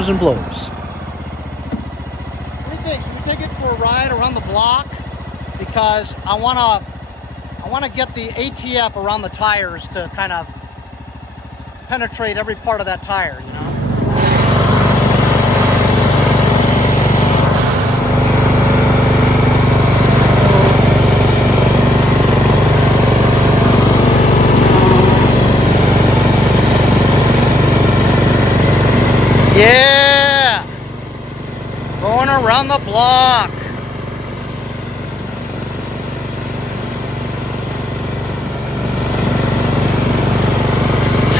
roars and blows. What do you think? Should we take it for a ride around the block? Because I wanna get the ATF around the tires to kind of penetrate every part of that tire, you know? Yeah! Going around the block.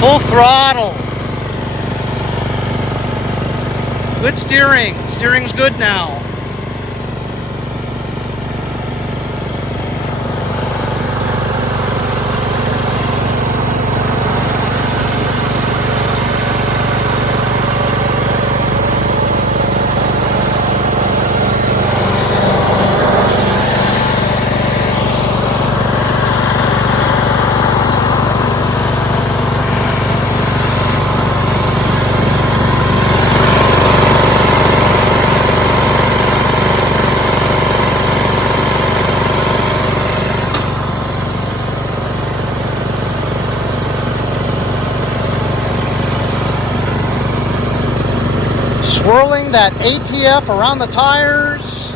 Full throttle. Good steering. Steering's good now. Swirling that ATF around the tires.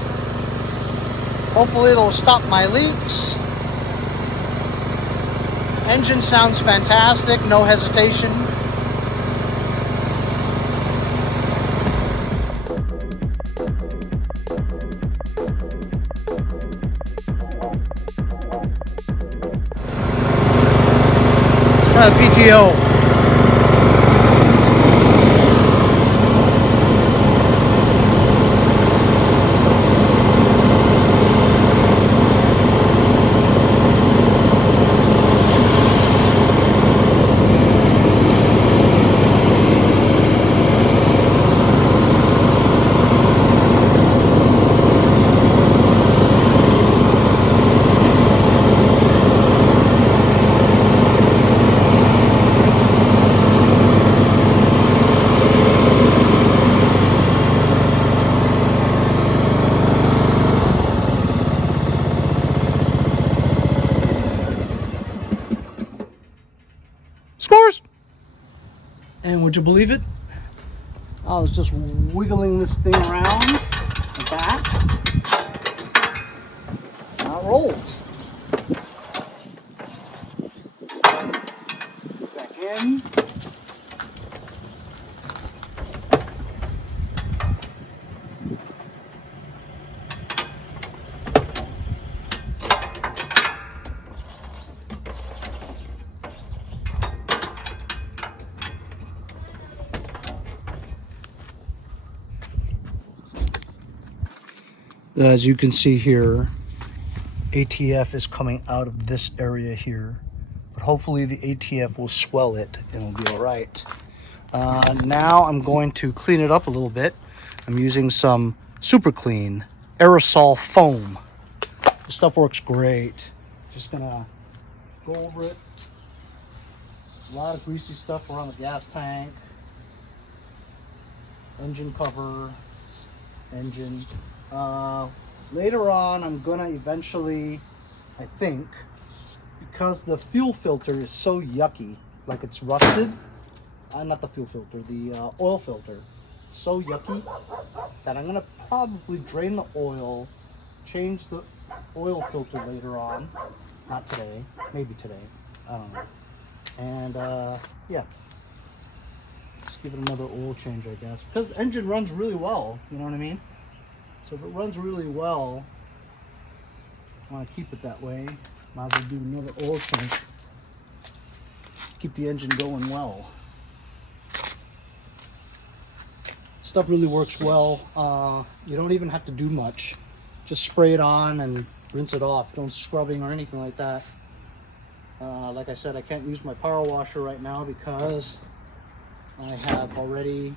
Hopefully it'll stop my leaks. Engine sounds fantastic, no hesitation. Try the PTO. Scores! And would you believe it? I was just wiggling this thing around like that. Now it rolls. Back in. As you can see here, ATF is coming out of this area here. But hopefully the ATF will swell it and it'll be all right. Now I'm going to clean it up a little bit. I'm using some Super Clean aerosol foam. This stuff works great. Just gonna go over it. A lot of greasy stuff around the gas tank. Engine cover, engine. Later on, I'm gonna eventually, I think, because the fuel filter is so yucky, like it's rusted. Not the fuel filter, the oil filter. It's so yucky that I'm gonna probably drain the oil, change the oil filter later on. Not today, maybe today. I don't know. And yeah, just give it another oil change, I guess, because the engine runs really well. You know what I mean? So if it runs really well, I want to keep it that way. Might as well do another oil change. Keep the engine going well. Stuff really works well. You don't even have to do much. Just spray it on and rinse it off. Don't scrubbing or anything like that. Like I said, I can't use my power washer right now because I have already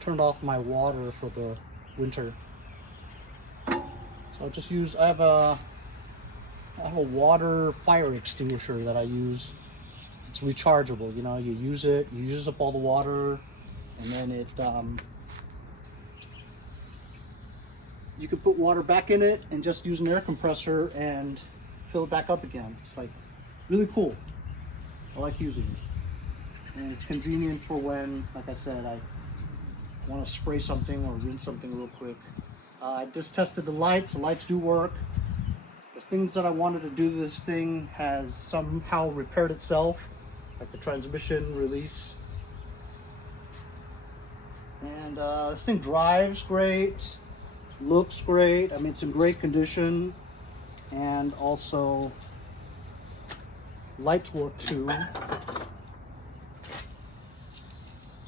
turned off my water for the winter. So I'll just use, I have a water fire extinguisher that I use. It's rechargeable, you know, you use it, you use up all the water, and then it you can put water back in it and just use an air compressor and fill it back up again. It's like really cool. I like using it. And it's convenient for when, like I said, I want to spray something or rinse something real quick. I just tested the lights. The lights do work. The things that I wanted to do to this thing has somehow repaired itself, like the transmission release. And this thing drives great, looks great. I mean, it's in great condition, and also lights work too.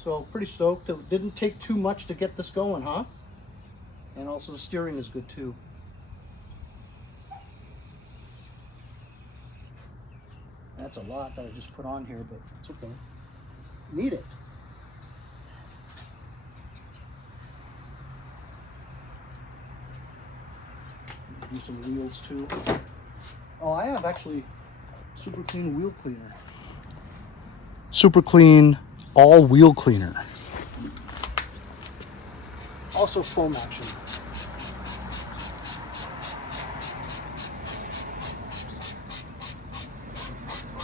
So pretty stoked. It didn't take too much to get this going, huh? And also the steering is good too. That's a lot that I just put on here, but it's okay. Need it. Do some wheels too. Oh, I have actually super clean wheel cleaner. Super clean all wheel cleaner. Also foam action.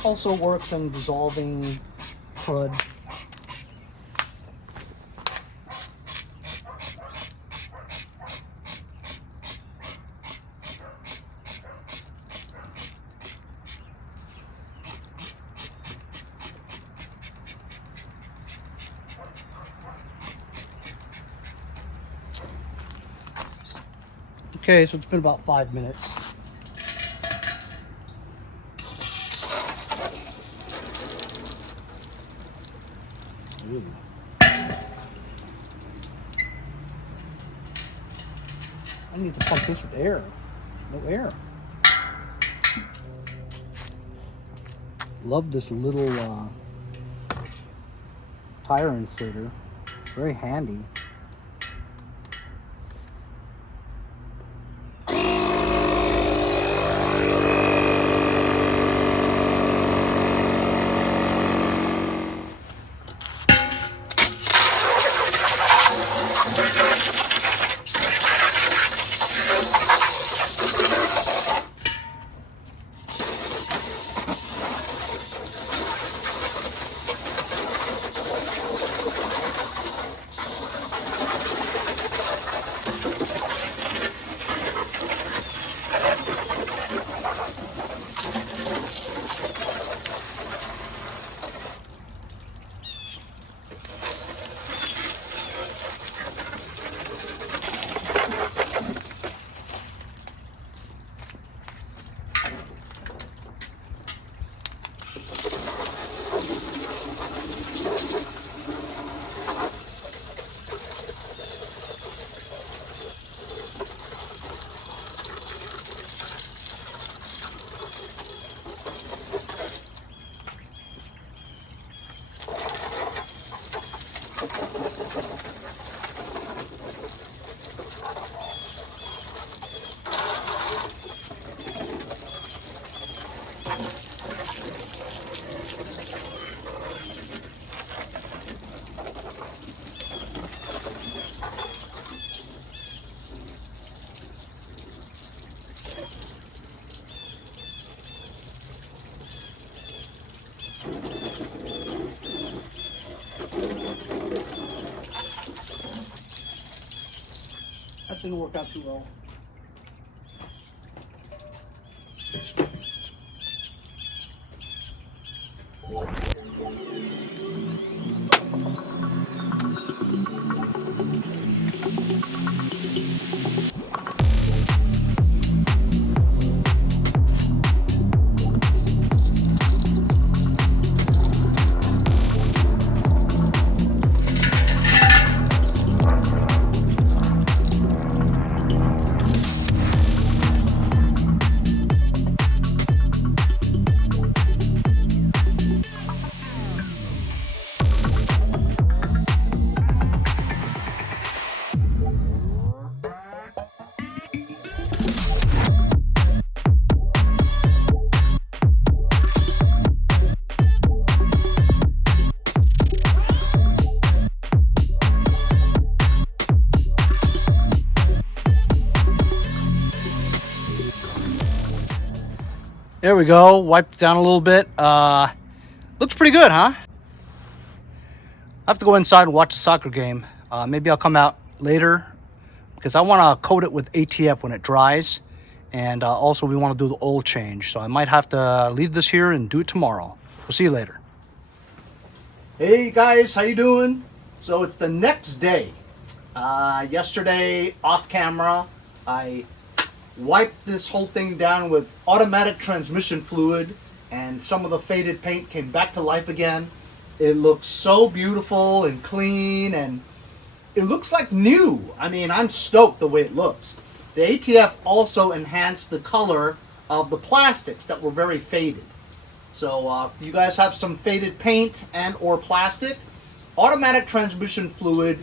Also works in dissolving crud. Okay, so it's been about 5 minutes. Ooh. I need to pump this with air. No air. Love this little tire inflator. Very handy. That didn't work out too well. There we go. Wiped it down a little bit. Looks pretty good, huh? I have to go inside and watch the soccer game. Maybe I'll come out later because I want to coat it with ATF when it dries. And also we want to do the oil change. So I might have to leave this here and do it tomorrow. We'll see you later. Hey guys, how you doing? So it's the next day. Yesterday, off camera, I wiped this whole thing down with automatic transmission fluid, and some of the faded paint came back to life again. It looks so beautiful and clean, and it looks like new. I mean, I'm stoked the way it looks. The ATF also enhanced the color of the plastics that were very faded. So you guys have some faded paint and or plastic, automatic transmission fluid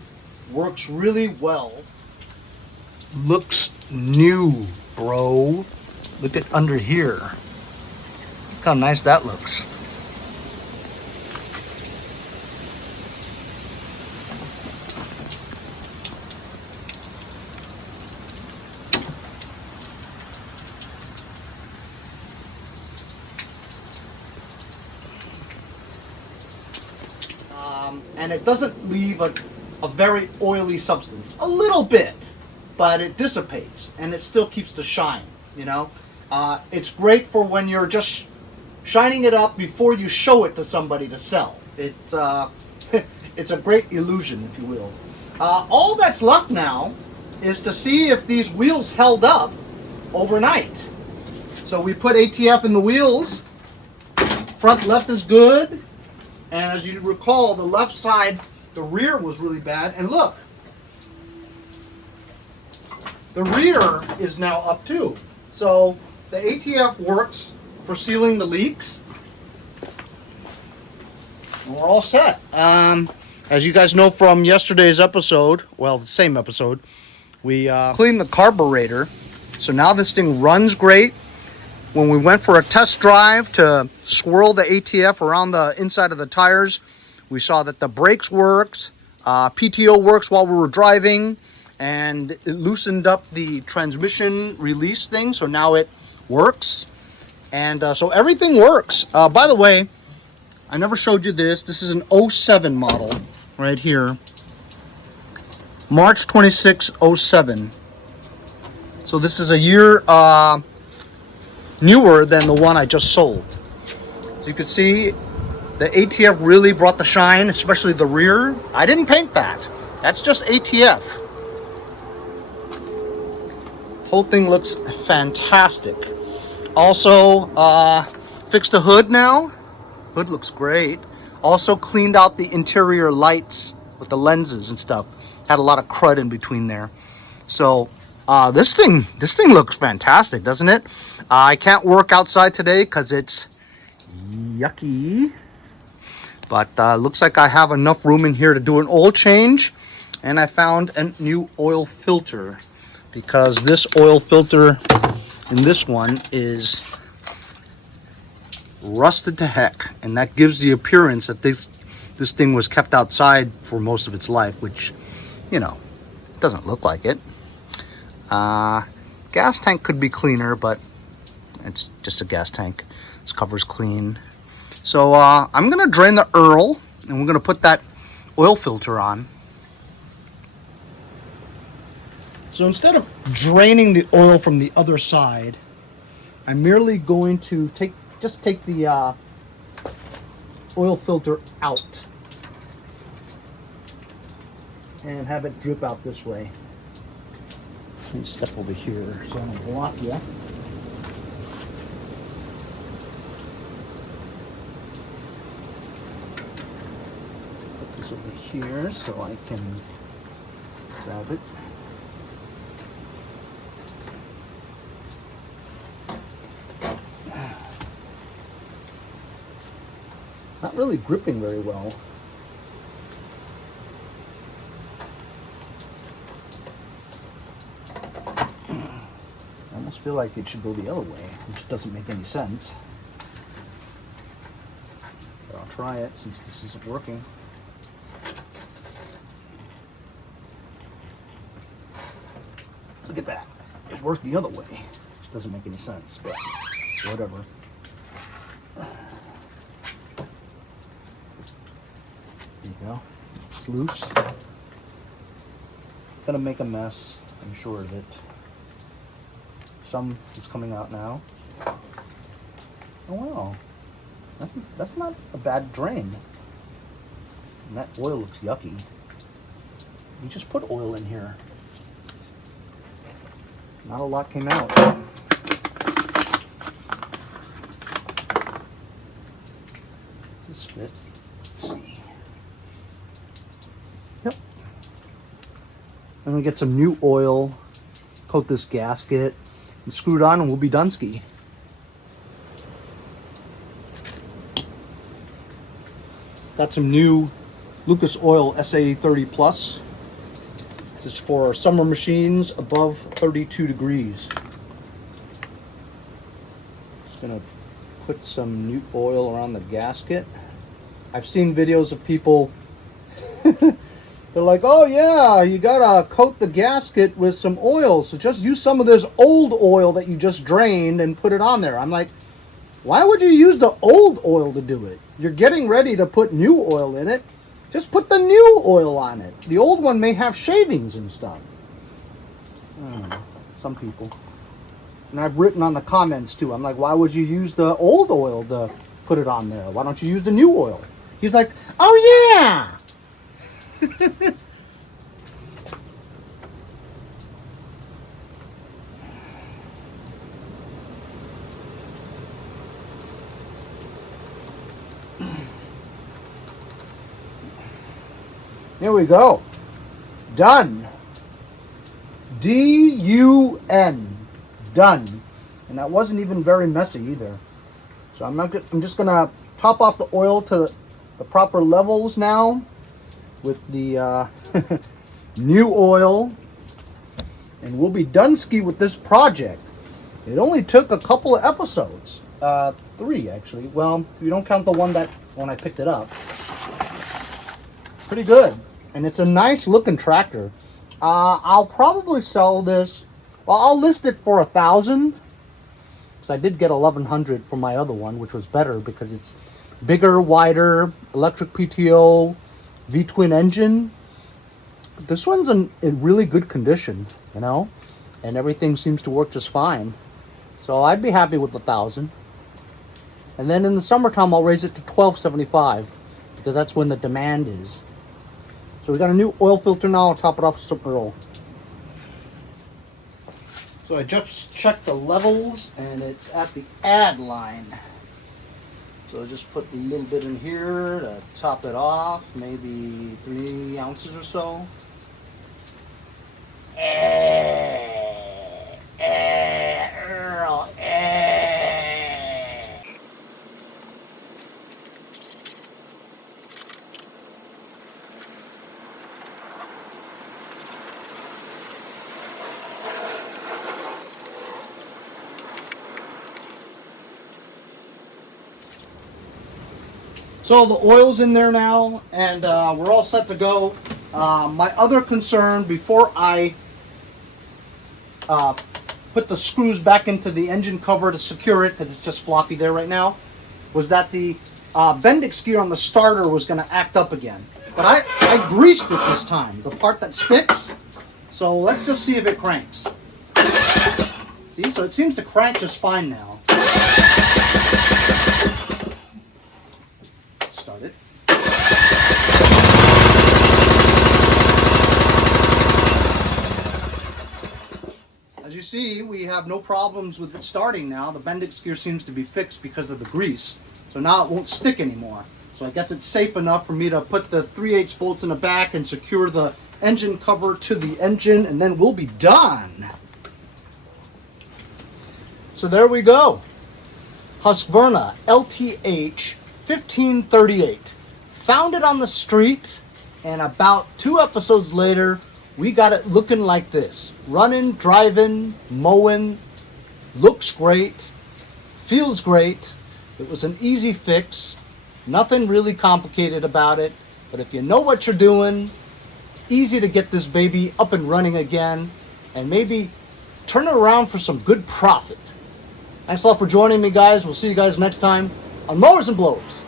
works really well. Looks new, bro. Look at under here. Look how nice that looks. And it doesn't leave a very oily substance. A little bit, but it dissipates and it still keeps the shine, you know. It's great for when you're just shining it up before you show it to somebody to sell. It's a great illusion, if you will. All that's left now is to see if these wheels held up overnight. So we put ATF in the wheels. Front left is good. And as you recall, the left side, the rear was really bad. And look, the rear is now up too. So the ATF works for sealing the leaks. And we're all set. As you guys know from yesterday's episode, well, the same episode, we cleaned the carburetor. So now this thing runs great. When we went for a test drive to swirl the ATF around the inside of the tires, we saw that the brakes worked, PTO works while we were driving, and it loosened up the transmission release thing, so now it works. And so everything works. By the way, I never showed you this. This is an 07 model right here. March 26, 07. So this is a year newer than the one I just sold. As you can see, the ATF really brought the shine, especially the rear. I didn't paint that. That's just ATF. Whole thing looks fantastic. Also, fixed the hood now. Hood looks great. Also cleaned out the interior lights with the lenses and stuff. Had a lot of crud in between there. So this thing looks fantastic, doesn't it? I can't work outside today because it's yucky. But looks like I have enough room in here to do an oil change. And I found a new oil filter, because this oil filter in this one is rusted to heck. And that gives the appearance that this thing was kept outside for most of its life, which, you know, doesn't look like it. Gas tank could be cleaner, but it's just a gas tank. This cover's clean. So I'm gonna drain the Earl, and we're gonna put that oil filter on. So instead of draining the oil from the other side, I'm merely going to take the oil filter out and have it drip out this way. Let me step over here so I don't block you. Put this over here so I can grab it. Not really gripping very well. I almost feel like it should go the other way, which doesn't make any sense. But I'll try it since this isn't working. Look at that. It worked the other way. Which doesn't make any sense, but whatever. There you go. It's loose. Gonna make a mess, I'm sure of it. Some is coming out now. Oh wow, that's not a bad drain. And that oil looks yucky. You just put oil in here. Not a lot came out. Does this fit? Let's see. Yep. I'm gonna get some new oil, coat this gasket, and screw it on, and we'll be done ski. Got some new Lucas Oil SA30 Plus. This is for summer machines above 32 degrees. Just gonna put some new oil around the gasket. I've seen videos of people, they're like, oh yeah, you gotta coat the gasket with some oil, so just use some of this old oil that you just drained and put it on there. I'm like, why would you use the old oil to do it? You're getting ready to put new oil in it. Just put the new oil on it. The old one may have shavings and stuff. I don't know, some people. And I've written on the comments too. I'm like, why would you use the old oil to put it on there? Why don't you use the new oil? He's like, oh yeah! Here we go. Done. D-U-N. Done. And that wasn't even very messy either. So I'm just gonna top off the oil to the proper levels now with the new oil, and we'll be done ski with this project. It only took a couple of episodes, 3 actually. Well, if you don't count the one when I picked it up. Pretty good. And it's a nice looking tractor. I'll probably sell this. Well, I'll list it for $1,000 because I did get 1,100 for my other one, which was better because it's bigger, wider, electric PTO, V-twin engine. This one's in really good condition, you know, and everything seems to work just fine. So I'd be happy with 1,000. And then in the summertime, I'll raise it to $1,275 because that's when the demand is. So we got a new oil filter now. I'll top it off with some oil. So I just checked the levels and it's at the add line. So I just put a little bit in here to top it off, maybe 3 ounces or so. So the oil's in there now, and we're all set to go. My other concern before I put the screws back into the engine cover to secure it, because it's just floppy there right now, was that the Bendix gear on the starter was going to act up again. But I greased it this time, the part that sticks. So let's just see if it cranks. See, so it seems to crank just fine now. Start it. As you see, we have no problems with it starting now. The Bendix gear seems to be fixed because of the grease. So now it won't stick anymore. So I guess it's safe enough for me to put the 3/8 bolts in the back and secure the engine cover to the engine, and then we'll be done. So there we go. Husqvarna LTH 1538. Found it on the street, and about 2 episodes later, we got it looking like this. Running, driving, mowing, looks great, feels great. It was an easy fix, nothing really complicated about it, but if you know what you're doing, easy to get this baby up and running again, and maybe turn it around for some good profit. Thanks a lot for joining me, guys. We'll see you guys next time on Mowers and Blowers.